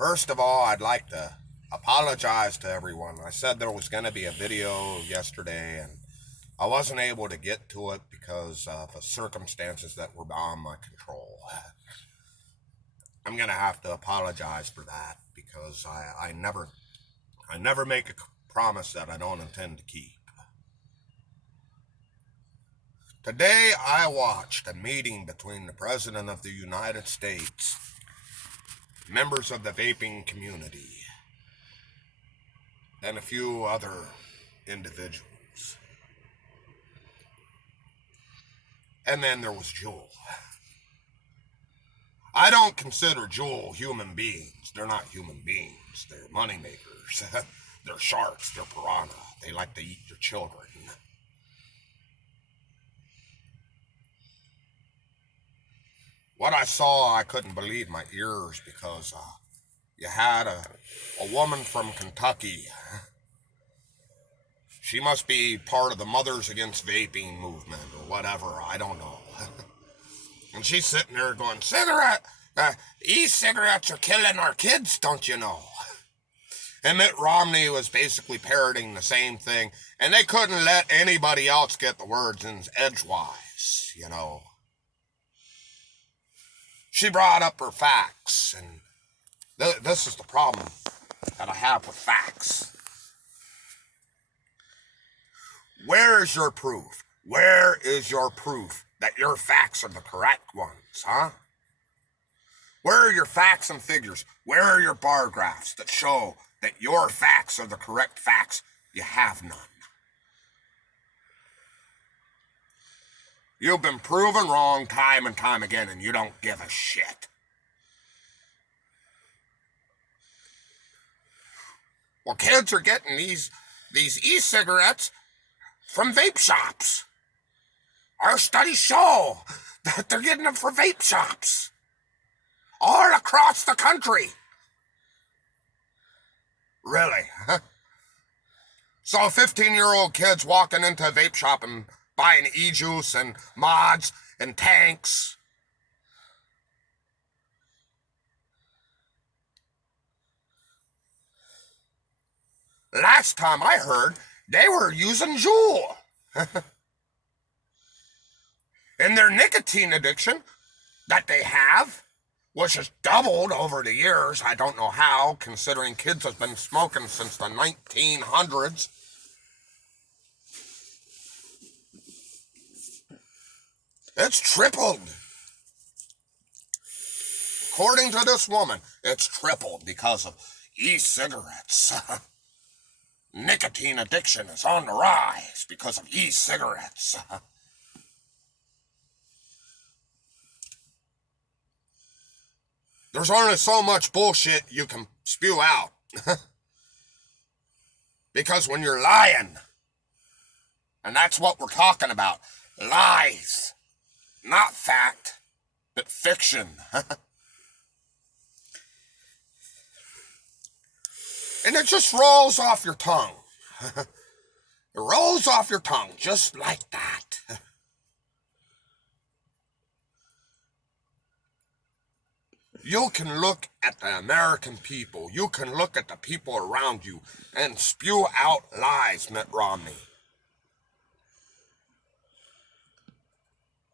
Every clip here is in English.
First of all, I'd like to apologize to everyone. I said there was going to be a video yesterday, and I wasn't able to get to it because of the circumstances that were beyond my control. I'm going to have to apologize for that because I never make a promise that I don't intend to keep. Today, I watched a meeting between the President of the United States, members of the vaping community, and a few other individuals. And then there was Juul. I don't consider Juul human beings. They're not human beings. They're moneymakers. They're sharks. They're piranha. They like to eat your children. What I saw, I couldn't believe my ears because you had a woman from Kentucky. She must be part of the Mothers Against Vaping movement or whatever. I don't know. And she's sitting there going, e-cigarettes are killing our kids, don't you know? And Mitt Romney was basically parroting the same thing. And they couldn't let anybody else get the words in edgewise, you know. She brought up her facts, and this is the problem that I have with facts. Where is your proof? Where is your proof that your facts are the correct ones, huh? Where are your facts and figures? Where are your bar graphs that show that your facts are the correct facts? You have none. You've been proven wrong time and time again, and you don't give a shit. Well, kids are getting these e-cigarettes from vape shops. Our studies show that they're getting them from vape shops all across the country. Really? So 15-year-old kids walking into a vape shop and buying e-juice and mods and tanks. Last time I heard, they were using Juul. And their nicotine addiction that they have, which has doubled over the years, I don't know how, considering kids have been smoking since the 1900s. It's tripled. According to this woman, it's tripled because of e-cigarettes. Nicotine addiction is on the rise because of e-cigarettes. There's only so much bullshit you can spew out. Because when you're lying, and that's what we're talking about, lies. Not fact, but fiction. And it just rolls off your tongue. It rolls off your tongue just like that. You can look at the American people. You can look at the people around you and spew out lies, Mitt Romney.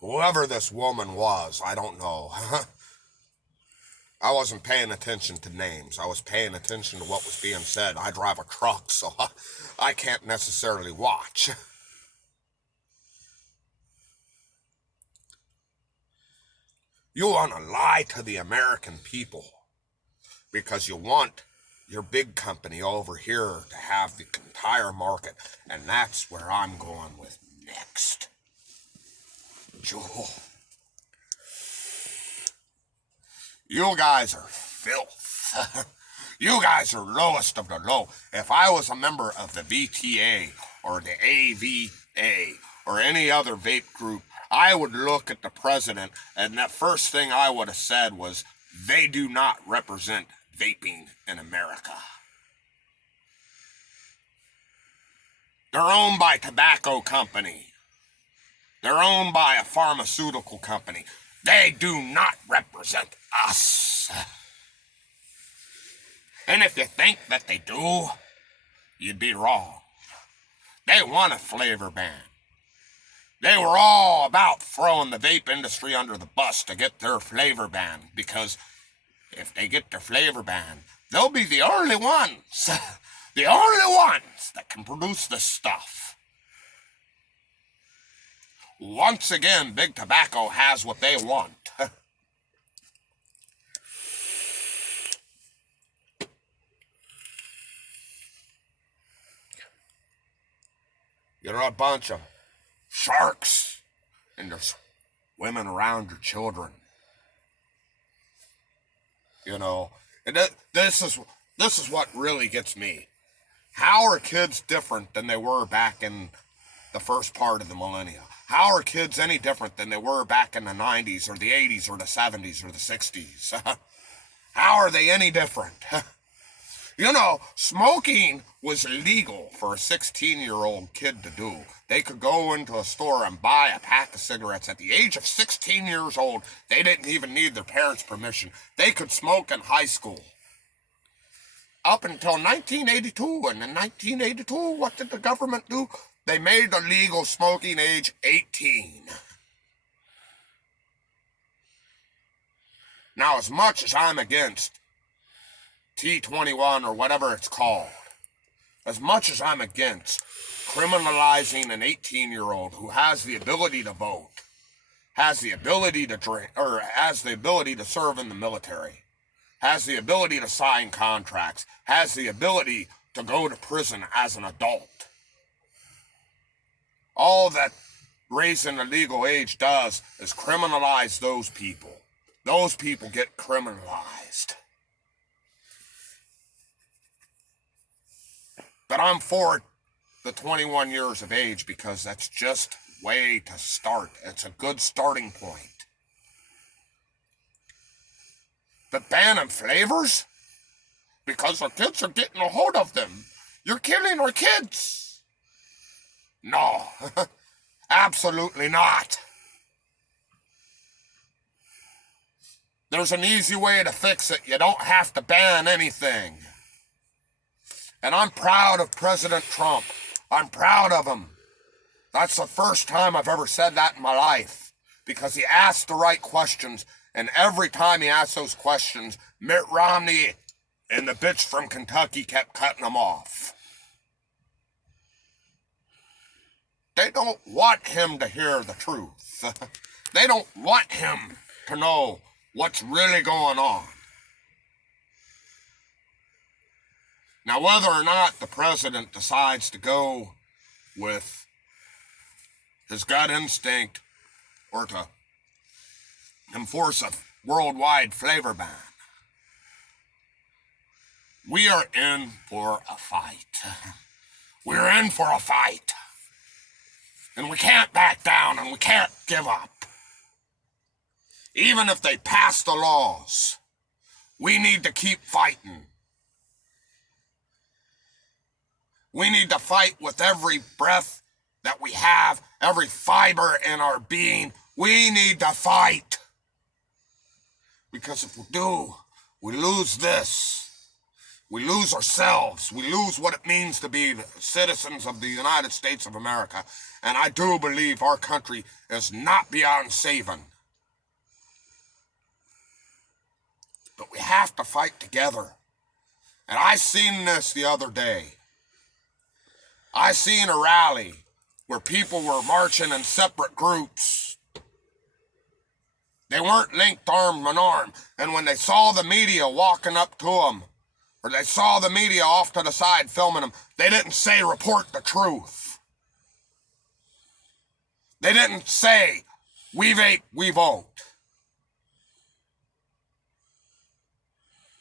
Whoever this woman was, I don't know. I wasn't paying attention to names. I was paying attention to what was being said. I drive a truck, so I can't necessarily watch. You want to lie to the American people because you want your big company over here to have the entire market, and that's where I'm going with next. Juul. You guys are filth. You guys are lowest of the low. If I was a member of the VTA or the AVA or any other vape group, I would look at the president, and the first thing I would have said was, they do not represent vaping in America. They're owned by a tobacco company. They're owned by a pharmaceutical company. They do not represent us. And if you think that they do, you'd be wrong. They want a flavor ban. They were all about throwing the vape industry under the bus to get their flavor ban, because if they get their flavor ban, they'll be the only ones, the only ones that can produce this stuff. Once again, Big Tobacco has what they want. You're a bunch of sharks, and there's women around your children. You know, and this is what really gets me. How are kids different than they were back in the first part of the millennia? How are kids any different than they were back in the 90s or the 80s or the 70s or the 60s? How are they any different? You know, smoking was illegal for a 16-year-old kid to do. They could go into a store and buy a pack of cigarettes at the age of 16 years old. They didn't even need their parents' permission. They could smoke in high school. Up until 1982, and in 1982, what did the government do? They made the legal smoking age 18. Now, as much as I'm against T21 or whatever it's called, as much as I'm against criminalizing an 18-year-old who has the ability to vote, has the ability to drink, or has the ability to serve in the military, has the ability to sign contracts, has the ability to go to prison as an adult. All that raising the legal age does is criminalize those people. Those people get criminalized. But I'm for the 21 years of age because that's just way to start. It's a good starting point. But banning flavors? Because our kids are getting a hold of them. You're killing our kids. No, absolutely not. There's an easy way to fix it. You don't have to ban anything. And I'm proud of President Trump. I'm proud of him. That's the first time I've ever said that in my life, because he asked the right questions, and every time he asked those questions, Mitt Romney and the bitch from Kentucky kept cutting him off. They don't want him to hear the truth. They don't want him to know what's really going on. Now, whether or not the president decides to go with his gut instinct or to enforce a worldwide flavor ban, we are in for a fight. We're in for a fight. And we can't back down, and we can't give up. Even if they pass the laws, we need to keep fighting. We need to fight with every breath that we have, every fiber in our being. We need to fight. Because if we do, we lose this. We lose ourselves. We lose what it means to be citizens of the United States of America. And I do believe our country is not beyond saving. But we have to fight together. And I seen this the other day. I seen a rally where people were marching in separate groups. They weren't linked arm in arm. And when they saw the media walking up to them, or they saw the media off to the side filming them, they didn't say report the truth. They didn't say we vape, we vote.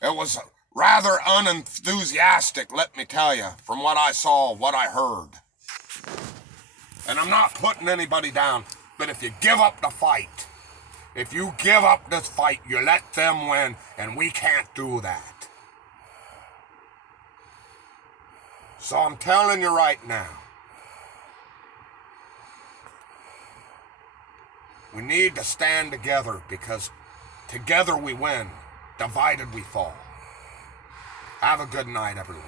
It was rather unenthusiastic, let me tell you, from what I saw, what I heard. And I'm not putting anybody down, but if you give up the fight, if you give up this fight, you let them win, and we can't do that. So I'm telling you right now, we need to stand together, because together we win, divided we fall. Have a good night, everyone.